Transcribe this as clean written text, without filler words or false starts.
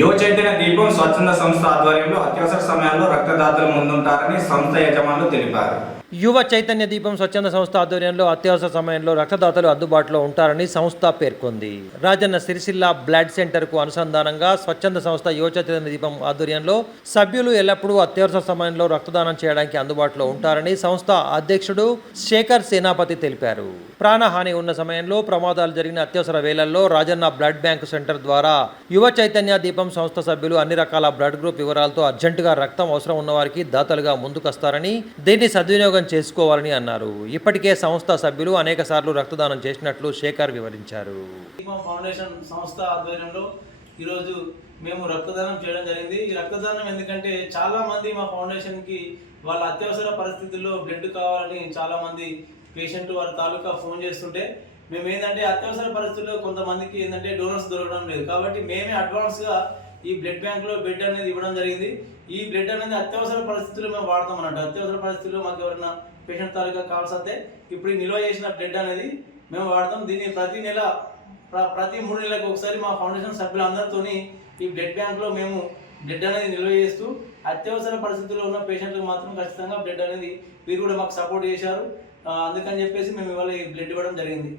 యువ చైతన్య దీపం స్వచ్ఛంద సంస్థ ఆధ్వర్యంలో అత్యవసర సమయాల్లో రక్తదాతలు ముందుంటారని సంస్థ యజమానులు తెలిపారు. యువ చైతన్య దీపం స్వచ్ఛంద సంస్థ ఆధ్వర్యంలో అత్యవసర సమయంలో రక్తదాతలు అందుబాటులో ఉంటారని సంస్థ పేర్కొంది. రాజన్న సిరిసిల్ల బ్లడ్ సెంటర్కు అనుసంధానంగా స్వచ్ఛంద సంస్థ యువ చైతన్య దీపం ఆధ్వర్యంలో సభ్యులు ఎల్లప్పుడూ అత్యవసర సమయంలో రక్తదానం చేయడానికి అందుబాటులో ఉంటారని సంస్థ అధ్యక్షుడు శేఖర్ సేనాపతి తెలిపారు. ప్రాణహాని ఉన్న సమయంలో ప్రమాదాలు జరిగిన అత్యవసర వేళల్లో రాజన్న బ్లడ్ బ్యాంక్ సెంటర్ ద్వారా యువ చైతన్య దీపం సంస్థ సభ్యులు అన్ని రకాల బ్లడ్ గ్రూప్ వివరాలతో అర్జెంటుగా రక్తం అవసరం ఉన్న వారికి దాతలుగా ముందుకొస్తారని, దీన్ని సద్వినియోగం చేసుకోవాలని అన్నారు. ఇప్పటికే సంస్థ సభ్యులు అనేక సార్లు రక్తదానం చేసినట్లు శేఖర్ వివరించారు. ఫౌండేషన్ సంస్థ ఆధ్వర్యంలో ఈరోజు మేము రక్తదానం చేయడం జరిగింది. ఈ రక్తదానం ఎందుకంటే చాలా మంది మా ఫౌండేషన్కి వాళ్ళ అత్యవసర పరిస్థితుల్లో బ్లడ్ కావాలని చాలా మంది పేషెంట్ వారి తాలూకా ఫోన్ చేస్తుంటే మేము ఏంటంటే అత్యవసర పరిస్థితుల్లో కొంతమందికి ఏంటంటే డోనర్స్ దొరకడం లేదు, కాబట్టి మేమే అడ్వాన్స్గా ఈ బ్లడ్ బ్యాంక్లో బ్లడ్ అనేది ఇవ్వడం జరిగింది. ఈ బ్లడ్ అనేది అత్యవసర పరిస్థితుల్లో మేము వాడతాం అన్నట్టు. అత్యవసర పరిస్థితుల్లో మాకు ఎవరైనా పేషెంట్ తాలూకా కావాల్సి వస్తే ఇప్పుడు ఈ నిల్వ చేసిన బ్లడ్ అనేది మేము వాడతాం. దీన్ని ప్రతి 3 నెలలకు ఒకసారి మా ఫౌండేషన్ సభ్యులందరితోని ఈ బ్లడ్ బ్యాంక్లో మేము బ్లడ్ అనేది నిల్వ చేస్తూ అత్యవసర పరిస్థితుల్లో ఉన్న పేషెంట్లకు మాత్రం ఖచ్చితంగా బ్లడ్ అనేది వీరు కూడా మాకు సపోర్ట్ చేశారు. అందుకని చెప్పేసి మేము ఇవాళ ఈ బ్లడ్ ఇవ్వడం జరిగింది.